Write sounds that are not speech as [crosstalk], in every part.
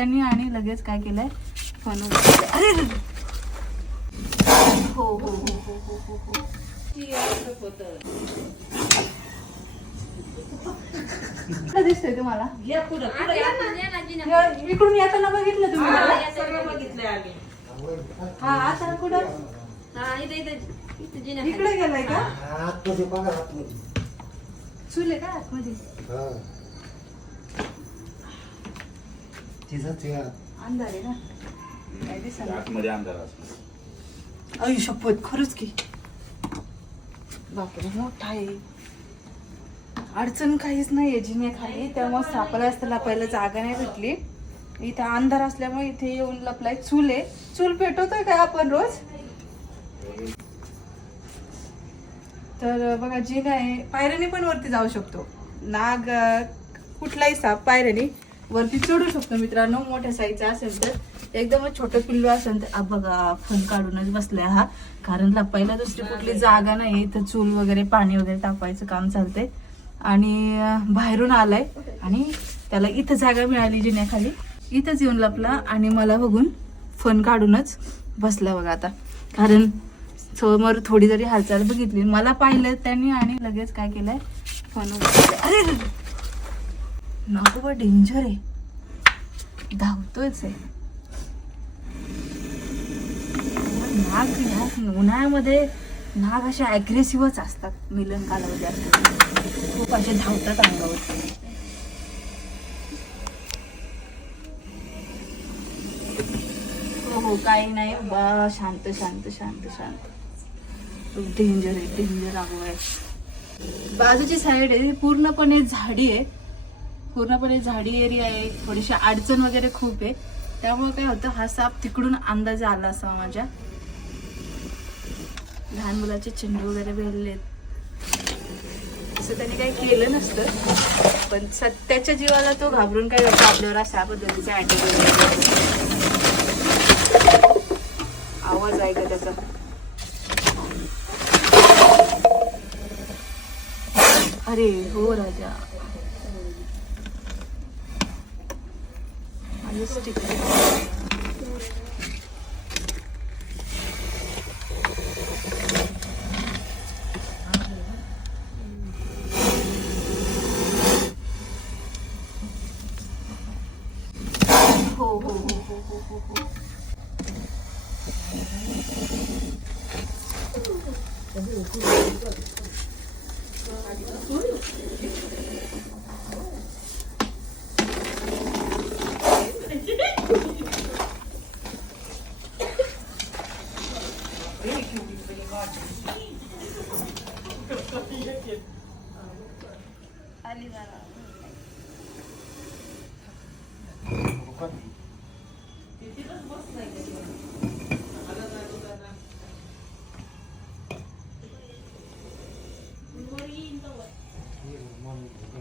त्यांनी आणि लगेच काय केलंय? फोन उचललाय. अरे. हो हो हो हो हो हो हो. कुठं दिसतंय तुम्हाला? या पुढं, पुढं या. या- इकडून येताना बघितलं तुम्ही? हा. हा आता कुठं? इकडे गेलाय का? चुले का आतमध्ये हा तिथंच या अंधार आहे ना? काय दिसणार आतमध्ये अंधार असतो. अय शपथ खरंच की. बापरे मोठा आहे. अडचण काहीच नाहीये जिन्याखाली त्यामुळे सापाला असताना पहिलं जागा नाही भेटली. इथे अंधार असल्यामुळे इथे येऊन लपलाय. चूल आहे. चूल पेटवतोय काय आपण रोज? तर बघा जिन आहे पायऱ्याने पण वरती जाऊ शकतो. नाग अं, कुठलाही साप पायऱ्याने. वरती चढू शकतो मित्रांनो मोठ्या साईजचा असेल तर. एकदमच छोटं पिल्लू असेल तर बघा फन काढूनच बसलाय हा. कारण लपायला दुसरी कुठली जागा नाही तर चूल वगैरे पाणी वगैरे तापायचं काम चालतंय. आणि बाहेरून आलाय आणि त्याला इथं जागा मिळाली जिन्याखाली. इथंच येऊन लपला आणि मला बघून फन काढूनच बसला बघा आता. कारण समोर थोडी जरी हालचाल बघितली मला पाहिलं त्यांनी आणि लगेच काय केलंय? फोन अरे! अरे, डेंजर आहे. धावतोयच आहे. नाग ह्या उन्हाळ्यामध्ये नाग अशा अग्रेसिव्हच असतात मिलन कालावधी असतात. खूप असे धावतात अंगावर. हो हो काही नाही बा शांत शांत शांत शांत. डेंजर आहे डेंजर आगो आहे बाजूची साईड आहे पूर्णपणे झाडी आहे. पूर्णपणे झाडी एरिया आहे थोडीशी अडचण वगैरे खूप आहे. त्यामुळे काय होतं हा साप तिकडून अंदाज आला असा माझ्या. लहान मुलाचे चेंडू वगैरे भेटले असं त्यांनी काही केलं नसतं. पण सत्याच्या जीवाला तो घाबरून काय करतो आपल्यावर अशा पद्धतीचा अटॅक आवाज आहे का त्याचा? अरे हो राजा. माझं stick. हो हो हो हो हो हो हो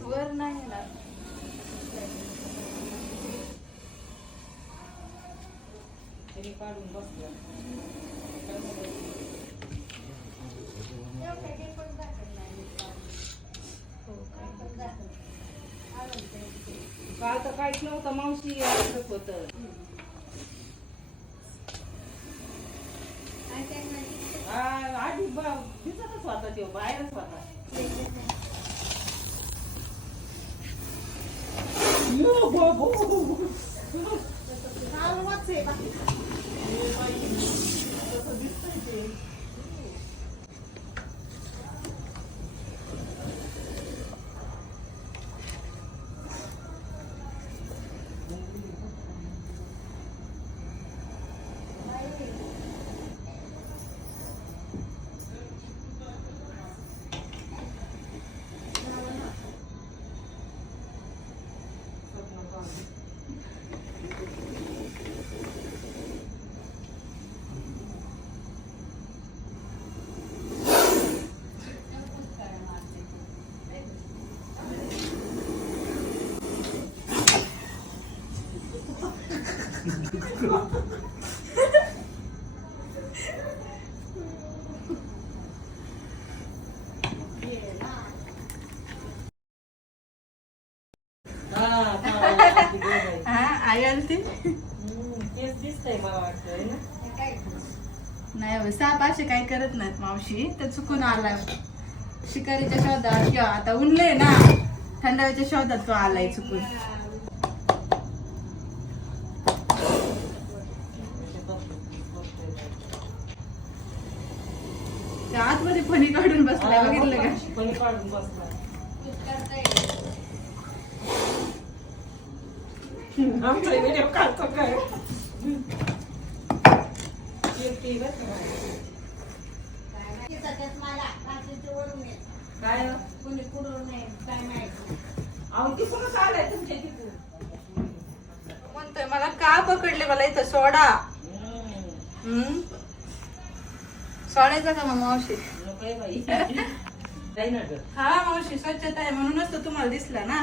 वर नाही येणार काढून बसला. काल तर काहीच नव्हतं मावशी असंच होतं. आधी दिसतच होता तो बाहेरच होता. आई आली ती नाही साप असे काही करत नाहीत मावशी तर चुकून आला. शिकारीच्या शोधात किंवा आता उनले ना थंडावीच्या शोधात तो आलाय चुकून त्या आतमध्ये फणी काढून बसलाय बघितलं का काढून बसला आमचा व्हिडिओ काढतो काय येते बरं का. काय हो? अहो तिकडूनच आलाय तुमच्या तिकडून म्हणतोय मला का पकडले मला इथं सोडा हम्म. सोडायचा का मग मावशी. हा मावशी स्वच्छता आहे म्हणूनच तर तुम्हाला दिसला ना.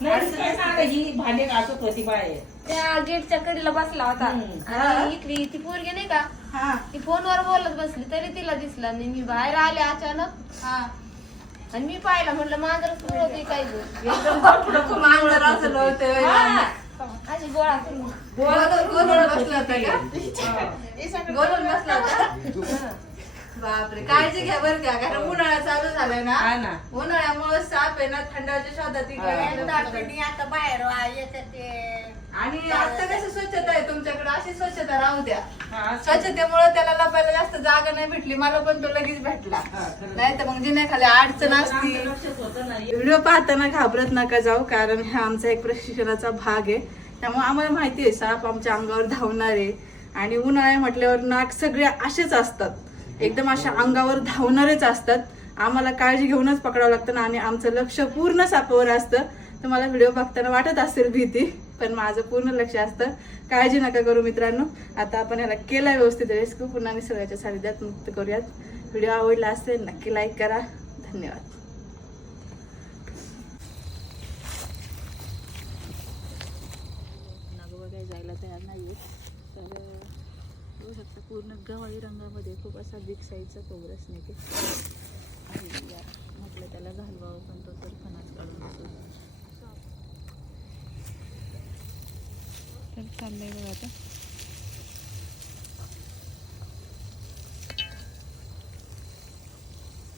नाही काय सांगा ही भांडे घासत होती बाहेर. त्या गेटच्या कडीला बसला होता. आणि इकडे ती पोरगी नाही का? हा. ती फोनवर बोलत बसली तरी तिला दिसला नाही. मी बाहेर आले अचानक. हा. आणि मी पाहिला म्हटलं माझं होती काय. एकदम मांजर असलं होतं हा. अशी गोळा करून. गोल- गोलून बसला होता का? गोलून बसला होता [laughs] बापरे काळजी घ्या बरं का कारण उन्हाळा चालू झालाय ना. हा ना. उन्हाळ्यामुळे साप आहे ना थंडाच्या शोधात इकडे हा. आता बाहेर ते. आणि आता कशी स्वच्छता आहे तुमच्याकडे? अशी स्वच्छता राहू द्या. हा, स्वच्छतेमुळे त्याला लपायला जास्त जागा नाही भेटली मला पण तो लगेच भेटला. हा, खरं. नाही तर मग जिन्याखाली अडचण असती. आमचं होतं व्हिडिओ पाहताना घाबरत नका जाऊ कारण हा आमचा एक प्रशिक्षणाचा भाग आहे. त्यामुळे आम्हाला माहिती आहे साप आमच्या अंगावर धावणार. आहे आणि उन्हाळ्या म्हटल्यावर नाक सगळे असेच असतात. एकदम अशा अंगावर धावणारेच असतात. आम्हाला काळजी घेऊनच पकडावं लागतं ना आणि आमचं लक्ष पूर्ण सापावर असतं. तर मला व्हिडिओ बघताना वाटत असेल भीती पण माझं पूर्ण लक्ष असतं. काळजी नका करू मित्रांनो. आता आपण याला केला व्यवस्थित रेस्क्यू. पुन्हा निसर्गाच्या सानिध्यात मुक्त करूयात. व्हिडिओ आवडला असेल नक्की लाईक करा. धन्यवाद. जायला तयार नाही तर बघू शकता पूर्ण गव्हाळी रंगामध्ये खूप असा बिग साईजचा कोबरा नेते आहे. म्हटलं त्याला घालवावं पण तो तर फणाच काढून बसतो तर चाललंय बघा आता.